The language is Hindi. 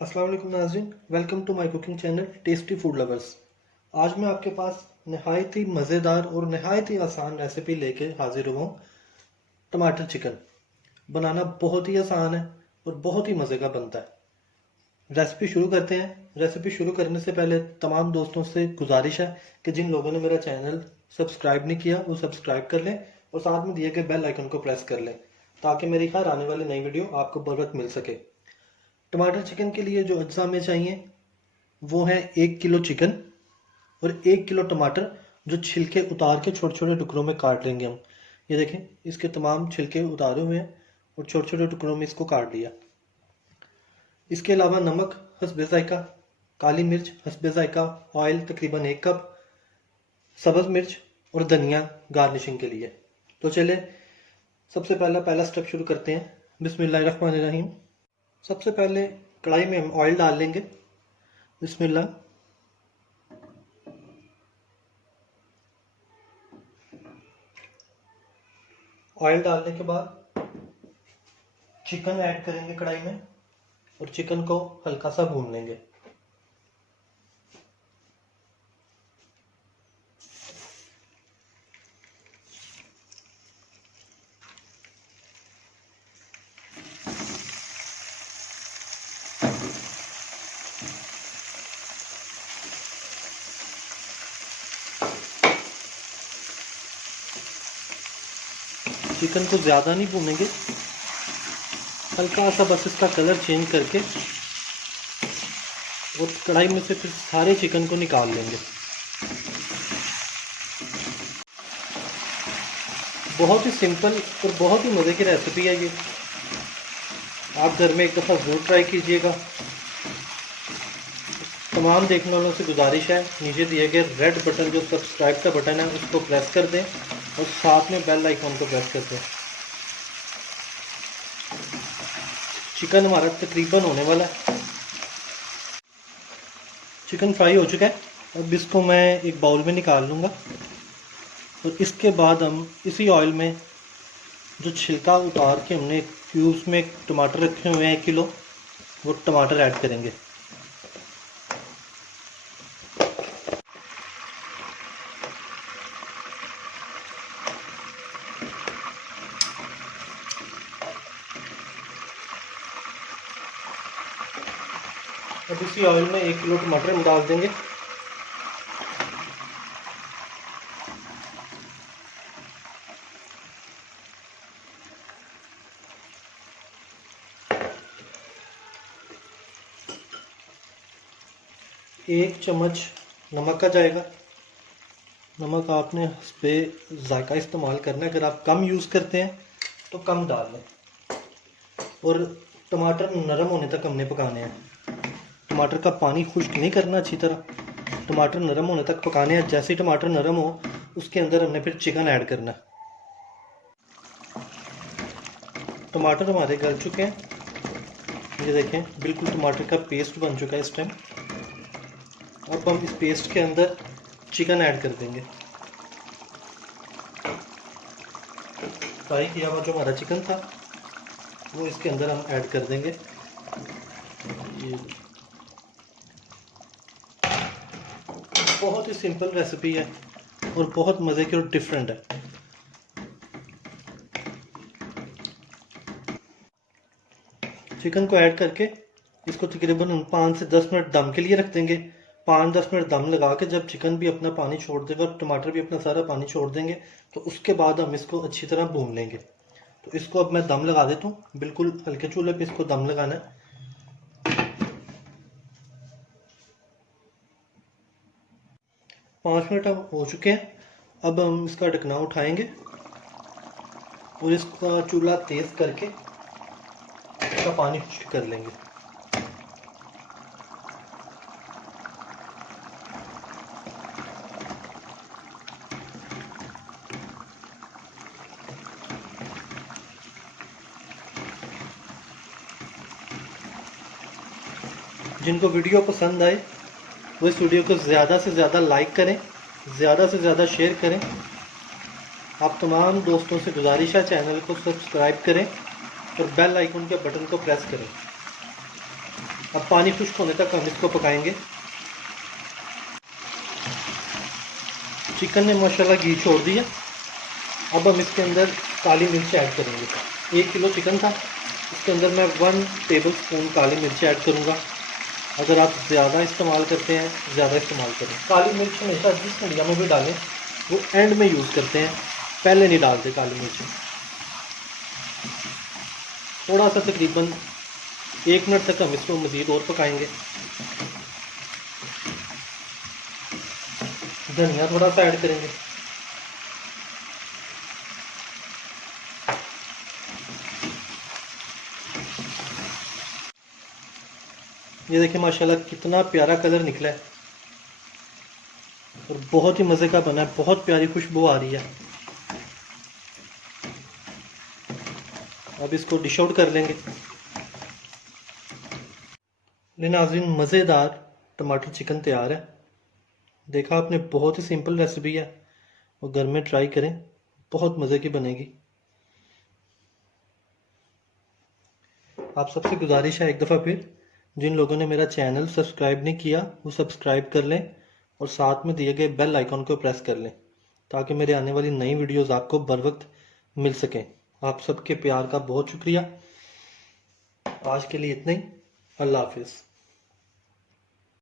अस्सलाम वालेकुम नाज़रीन, welcome to my cooking channel tasty food lovers. आज मैं आपके पास नहायत ही मज़ेदार और नहायत ही आसान रेसिपी लेके हाजिर हुआ हूँ। टमाटर चिकन बनाना बहुत ही आसान है और बहुत ही मज़े का बनता है। रेसिपी शुरू करते हैं। रेसिपी शुरू करने से पहले तमाम दोस्तों से गुजारिश है कि जिन लोगों ने मेरा चैनल सब्सक्राइब नहीं किया वो सब्सक्राइब कर लें और साथ में दिए गए बेल आइकन को प्रेस कर लें ताकि मेरी हर आने वाली नई वीडियो आपको बर वक्त मिल सके। टमाटर चिकन के लिए जो अज्जा हमें चाहिए वो है 1 किलो चिकन और 1 किलो टमाटर जो छिलके उतार के छोटे छोटे टुकड़ों में काट लेंगे हम। ये देखें, इसके तमाम छिलके उतारे हुए हैं और छोटे छोटे टुकड़ों में इसको काट लिया। इसके अलावा नमक हस्बे ज़ायका, काली मिर्च हस्बे ज़ायका, ऑयल तकरीबन 1 कप, सब्ज़ मिर्च और धनिया गार्निशिंग के लिए। तो चले सबसे पहला स्टेप शुरू करते हैं। बिस्मिल्लाहिर्रहमानिर्रहीम। सबसे पहले कढ़ाई में हम ऑयल डाल लेंगे। बिस्मिल्लाह। ऑयल डालने के बाद चिकन ऐड करेंगे कढ़ाई में और चिकन को हल्का सा भून लेंगे। चिकन को ज़्यादा नहीं भूनेंगे, हल्का सा बस इसका कलर चेंज करके और कढ़ाई में से फिर सारे चिकन को निकाल लेंगे। बहुत ही सिंपल और बहुत ही मज़े की रेसिपी है ये। आप घर में एक दफ़ा ज़रूर ट्राई कीजिएगा। तमाम देखने वालों से गुजारिश है, नीचे दिए गए रेड बटन जो सब्सक्राइब का बटन है उसको प्रेस कर दें और साथ में बेल आइकन को प्रेस कर दें। चिकन हमारा तकरीबन होने वाला है। चिकन फ्राई हो चुका है। अब इसको मैं एक बाउल में निकाल लूँगा और इसके बाद हम इसी ऑयल में जो छिलका उतार के हमने क्यूब्स में टमाटर रखे हुए हैं 1 किलो, वो टमाटर ऐड करेंगे। अब इसी ऑयल में 1 किलो टमाटर हम डाल देंगे। एक चम्मच नमक का जाएगा। नमक आपने हस्बे ज़ायका इस्तेमाल करना है। अगर आप कम यूज़ करते हैं तो कम डाल लें। और टमाटर नरम होने तक हमने पकाने हैं। टमाटर का पानी खुश्क नहीं करना, अच्छी तरह टमाटर नरम होने तक पकाने हैं। जैसे ही टमाटर नरम हो उसके अंदर हमने फिर चिकन ऐड करना है। टमाटर हमारे गल चुके हैं, ये देखें बिल्कुल टमाटर का पेस्ट बन चुका है इस टाइम। अब हम इस पेस्ट के अंदर चिकन ऐड कर देंगे। फ्राई किया हुआ जो हमारा चिकन था वो इसके अंदर हम ऐड कर देंगे। ये बहुत ही सिंपल रेसिपी है और बहुत मज़े की और डिफरेंट है। चिकन को ऐड करके इसको तकरीबन 5 से 10 मिनट दम के लिए रख देंगे। 5-10 मिनट दम लगा के जब चिकन भी अपना पानी छोड़ देगा और टमाटर भी अपना सारा पानी छोड़ देंगे तो उसके बाद हम इसको अच्छी तरह भून लेंगे। तो इसको अब मैं दम लगा देता हूँ। बिल्कुल हल्के चूल्हे पे इसको दम लगाना है। 5 मिनट अब हो चुके हैं। अब हम इसका ढकना उठाएंगे और इसका चूल्हा तेज़ करके इसका पानी खुश्क कर लेंगे। जिनको वीडियो पसंद आए वो इस वीडियो को ज़्यादा से ज़्यादा लाइक करें, ज़्यादा से ज़्यादा शेयर करें। आप तमाम दोस्तों से गुजारिश है चैनल को सब्सक्राइब करें और बेल आइकन के बटन को प्रेस करें। अब पानी खुश्क होने तक हम इसको पकाएंगे। चिकन ने माशाल्लाह घी छोड़ दिया। अब हम इसके अंदर काली मिर्च ऐड करेंगे। 1 किलो चिकन था, इसके अंदर मैं 1 टेबल स्पून काली मिर्च ऐड करूँगा। अगर आप ज़्यादा इस्तेमाल करते हैं, ज़्यादा इस्तेमाल करें। काली मिर्च हमेशा जिस हंडिया में भी डालें वो एंड में यूज़ करते हैं, पहले नहीं डालते काली मिर्च। थोड़ा सा तकरीबन 1 मिनट तक हम इसको मज़ीद और पकाएंगे। धनिया थोड़ा सा ऐड करेंगे। ये देखिए माशाल्लाह कितना प्यारा कलर निकला है और बहुत ही मज़े का बना है। बहुत प्यारी खुशबू आ रही है। अब इसको डिश आउट कर लेंगे। नाज़रीन, मज़ेदार टमाटर चिकन तैयार है। देखा आपने, बहुत ही सिंपल रेसिपी है और घर में ट्राई करें, बहुत मज़े की बनेगी। आप सबसे गुजारिश है एक दफ़ा फिर, जिन लोगों ने मेरा चैनल सब्सक्राइब नहीं किया वो सब्सक्राइब कर लें और साथ में दिए गए बेल आइकॉन को प्रेस कर लें ताकि मेरे आने वाली नई वीडियोस आपको बर वक्त मिल सकें। आप सबके प्यार का बहुत शुक्रिया। आज के लिए इतना ही। अल्लाह हाफिज़।